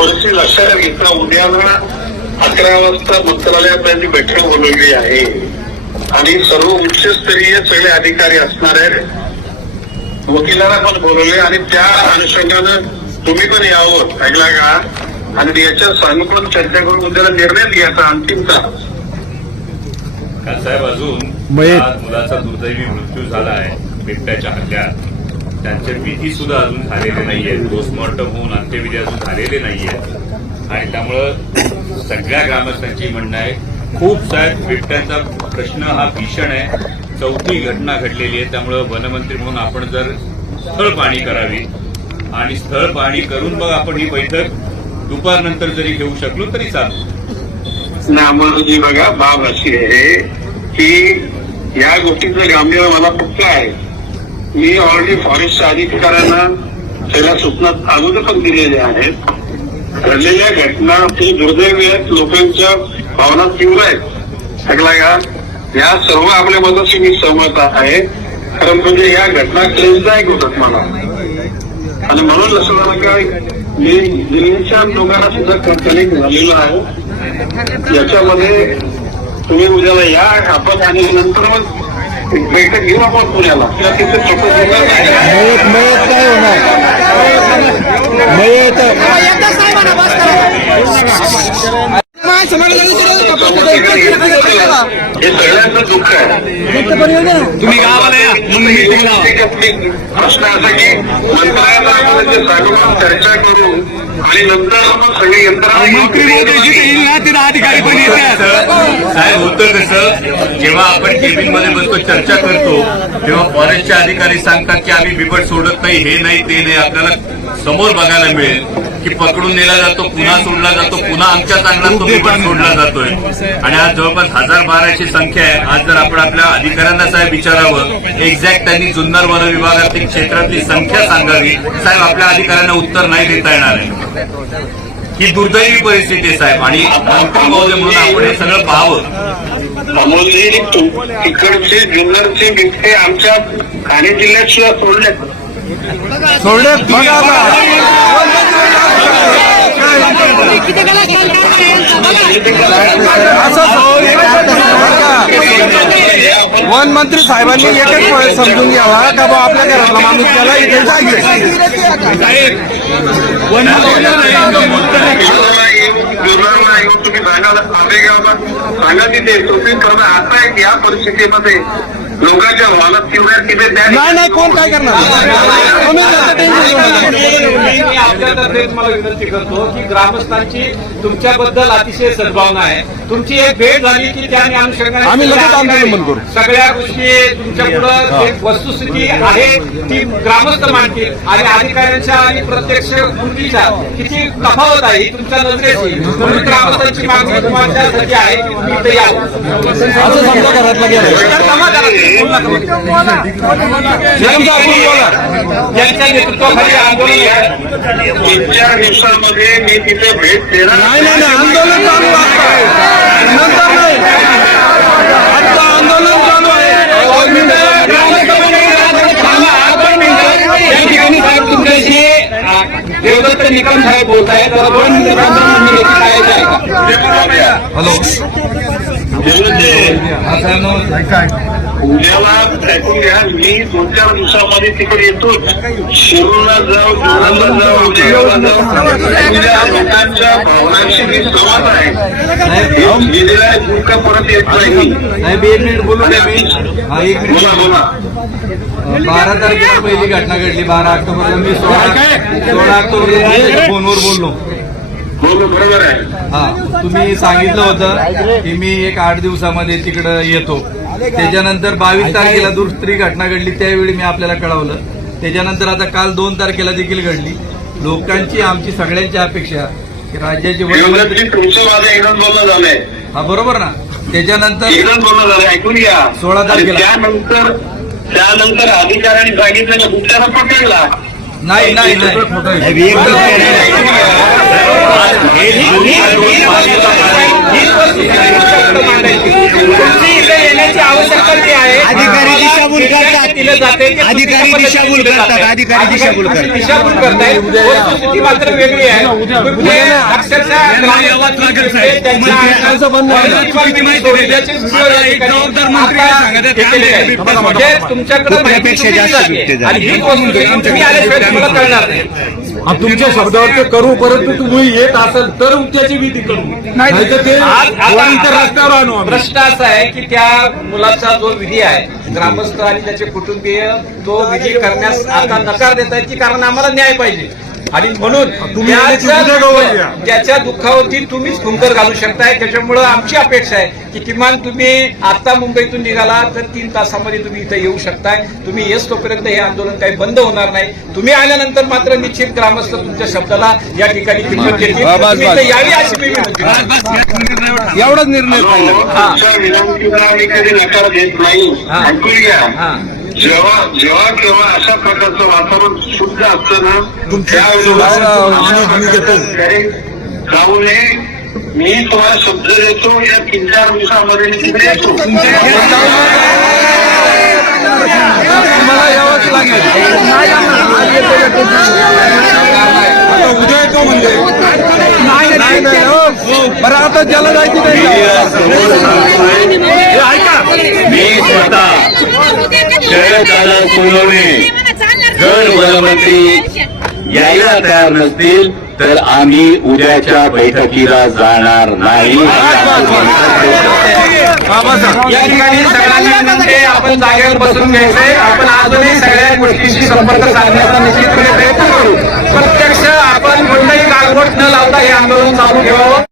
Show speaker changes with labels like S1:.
S1: परिस्थिती लक्षात घेता उद्याला अकरा वाजता मंत्रालयात त्यांची बैठक बोलवली आहे. आणि सर्व उच्चस्तरीय सगळे अधिकारी असणार आहेत. वकिलांना पण बोलवले आणि त्या अनुषंगानं तुम्ही पण यावं ऐकला का? आणि याच्या सानुकूल चर्चा करून उद्याला निर्णय घ्यायचा अंतिमचा.
S2: साहेब अजून मुलाचा दुर्दैवी मृत्यू झाला आहे बिबट्याच्या हल्ल्यात. त्यांचे विधी सुद्धा अजून झालेले नाहीये पोस्टमॉर्टम होऊन अंत्यविधी अजून झालेले नाहीये आणि त्यामुळं सगळ्या ग्रामस्थांची म्हणणं आहे खूप साहेब बिबट्यांचा प्रश्न हा भीषण आहे. चौथी घटना घडलेली आहे. त्यामुळं वनमंत्री म्हणून आपण जर स्थळ पाहणी करावी आणि स्थळ पाहणी करून मग आपण ही बैठक दुपारनंतर जरी घेऊ शकलो तरी चालतो.
S1: नामजी म्हणजे बघा बाब अशी आहे की या गोष्टीचं गांभीर्य मला फक्त आहे. मी ऑलरेडी फॉरेस्ट अधिकाऱ्यांना त्याला सूचना अगोदर पण दिलेल्या आहेत. घडलेल्या घटना ते दुर्दैवी आहेत लोकांच्या भावना तीव्र आहेत. सगळा का या सर्व आपल्या मताशी मी सहमत आहे. खरं म्हणजे या घटना क्लेशदायक होतात मला. आणि म्हणून असं झालं का मी दिल्लीच्या लोकांना सुद्धा कनेक्ट झालेलो आहे. याच्यामध्ये तुम्ही उद्याला या आपण आणि नंतर मग बैठक घेऊ आपण पुण्याला.
S3: मयत मयत काय होणार मयत
S1: हे सगळ्यांचं दुःख आहे
S4: तुम्ही गावाला या लावा.
S1: प्रश्न असा की सानुकूल चर्चा करू आणि नंतर मग सगळी यंत्रणा
S4: मंत्री महोदय जिथे येईल ना तिथे अधिकारी पण येतात.
S2: साहेब होतं कसं जेव्हा आपण केबिनमध्ये बसतो चर्चा करतो तेव्हा फॉरेस्टचे अधिकारी सांगतात की आम्ही बिबट सोडत नाही हे नाही ते नाही आपल्याला समोर बघायला मिळेल. की पकडून नेला जातो पुन्हा सोडला जातो पुन्हा आमच्या चांगला तो बिबट सोडला जातोय. आणि आज जवळपास हजार बाराची संख्या आहे. आज जर आपण आपल्या अधिकाऱ्यांना साहेब विचारावं एक्झॅक्ट त्यांनी जुन्नर वन विभागातील क्षेत्रातली संख्या सांगावी साहेब आपल्या अधिकाऱ्यांना उत्तर नाही देता येणार आहे. ही दुर्दैवी परिस्थिती आहे साहेब. आणि मंत्री महोदय म्हणून आपण हे सगळं पाहावं.
S1: अमोलजी तिकडचे जुन्नरचे बिबटे आमच्या ठाणे जिल्ह्यात सुद्धा सोडले
S3: सोडले बघा वन मंत्री साहेबांनी एकच वेळेस समजून घ्यावा का बा आपल्या घरातला माणूस त्याला इथे जागे.
S1: तुम्ही सांगा तिथे तुम्ही करणं आता या परिस्थितीमध्ये लोकांच्या तिथे
S3: नाही नाही कोण काय करणार? तुम्ही त्याचं टेन्शन घेऊ नका.
S5: मी आपल्यातर्फे तुम्हाला विनंती करतो की ग्रामस्थांची तुमच्याबद्दल अतिशय सद्भावना आहे. तुमची एक भेट झाली की त्या अनुषंगाने
S3: आम्ही लगेच आंदोलन करू.
S5: सगळ्या गोष्टी तुमच्या पुढं जे वस्तुस्थिती आहे ती ग्रामस्थ मांडतील. आणि अधिकाऱ्यांच्या आणि प्रत्यक्ष कृतीच्या किती तफावत आहे ही तुमच्या नजरेची म्हणून ग्रामस्थांची मागणी तुमच्यासाठी आहे की तुम्ही इथे
S3: असं समजा घरातला गेलं.
S5: आहे.
S1: तीन चार दिवसामध्ये मी तिथे भेट देणार
S3: नाही नाही नाही. आंदोलन चालू आहे. आता. नंतर नाही आता आंदोलन चालू आहे.
S5: या ठिकाणी साहेब तुमच्याशी अ, देवदत्त निकम साहेब बोलत आहेत. तर दोन मिनिटांचं म्हणणं
S1: उद्याला ऐकून घ्या. मी दोन चार दिवसामध्ये तिकडे येतोच. शिरूरला जाऊ जुन्नरला जाऊ उदयला जाऊ. उद्या लोकांच्या भावनांशी मी सहमत आहे. मी दिलेला भूमिका परत येत नाही
S6: बोलू हा
S1: बोला
S6: बारा तारखेला पहिली घटना घडली बारा ऑक्टोबरला. मी सोळा सोळा ऑक्टोबरला फोनवर बोललो.
S1: बोलो बरोबर आहे.
S6: हा तुम्ही सांगितलं होतं की मी एक आठ दिवसामध्ये तिकडं येतो. त्याच्यानंतर बावीस तारखेला दुसरी घटना घडली त्यावेळी मी आपल्याला कळवलं. त्याच्यानंतर आता काल दोन तारखेला देखील घडली. लोकांची आमची सगळ्यांची अपेक्षा की राज्याचे हा बरोबर ना? त्याच्यानंतर
S1: एकच बोलणं झालं ऐकून घ्या.
S6: सोळा तारखेला.
S1: त्यानंतर त्यानंतर अधिकाऱ्यांनी सांगितलं की बुट्ट्याला पकडला.
S6: नाही नाही नाही
S5: तुमची इथे येण्याची आवश्यकता जी आहे
S4: अधिकारी दिशाभूल करतात.
S5: केलं जाते ते
S4: अधिकारी दिशाभूल करतात. अधिकारी दिशाभूल करतात.
S5: दिशाभूल मात्र वेगळी आहे. हे म्हणजे तुमच्याकडे
S4: जास्त.
S5: आणि ही तुम्ही आल्याशिवाय कळणार नाही.
S3: तुमच्या शब्दावर ते करू परंतु तुम्ही येत असेल तर त्याची भीती करू. नाही तर ते रस्त्यावर आणू.
S5: प्रश्न असा आहे की त्या मुलाचा जो विधी आहे ग्रामस्थ आणि त्याचे कुटुंबीय तो विधी करण्यास आता नकार देत आहेत की कारण आम्हाला न्याय पाहिजे. आणि म्हणून. त्याच्या दुःखावरती तुम्हीच खुंकर घालू शकताय त्याच्यामुळं आमची अपेक्षा आहे की किमान तुम्ही आता मुंबईतून निघाला तर तीन तासामध्ये तुम्ही इथं येऊ शकताय तुम्ही येस तोपर्यंत हे आंदोलन काही बंद होणार नाही तुम्ही आल्यानंतर मात्र निश्चित ग्रामस्थ तुमच्या शब्दाला या ठिकाणी किंमत देतील. यावी अशी मी विनंती.
S3: एवढाच निर्णय पाहिजे
S1: तुमच्या विनंतीला आम्ही कधी नकार देत नाही
S5: हा.
S1: जेव्हा जेव्हा केव्हा अशा प्रकारचं वातावरण शुद्ध असतं ना त्यावेळेला. जाऊ नये. मी तुम्हाला शब्द देतो या तीन चार दिवसामध्ये तिकडे येतो.
S3: उद्या येतो म्हणजे. नाही नाही. बरं आता ज्याला जायची
S2: स्वतः शरददादा जर वनमंत्री यायला तयार नसतील तर आम्ही उद्याच्या बैठकीला जाणार नाही.
S5: या ठिकाणी सगळ्यांना विनंती आपण जागेवर बसून घ्यायचंय. आपण अजूनही सगळ्या गोष्टींशी संपर्क साधण्याचा निश्चितपणे प्रयत्न करू. प्रत्यक्ष आपण कोणताही गालबोट न लावता हे आंदोलन चालू ठेवावं.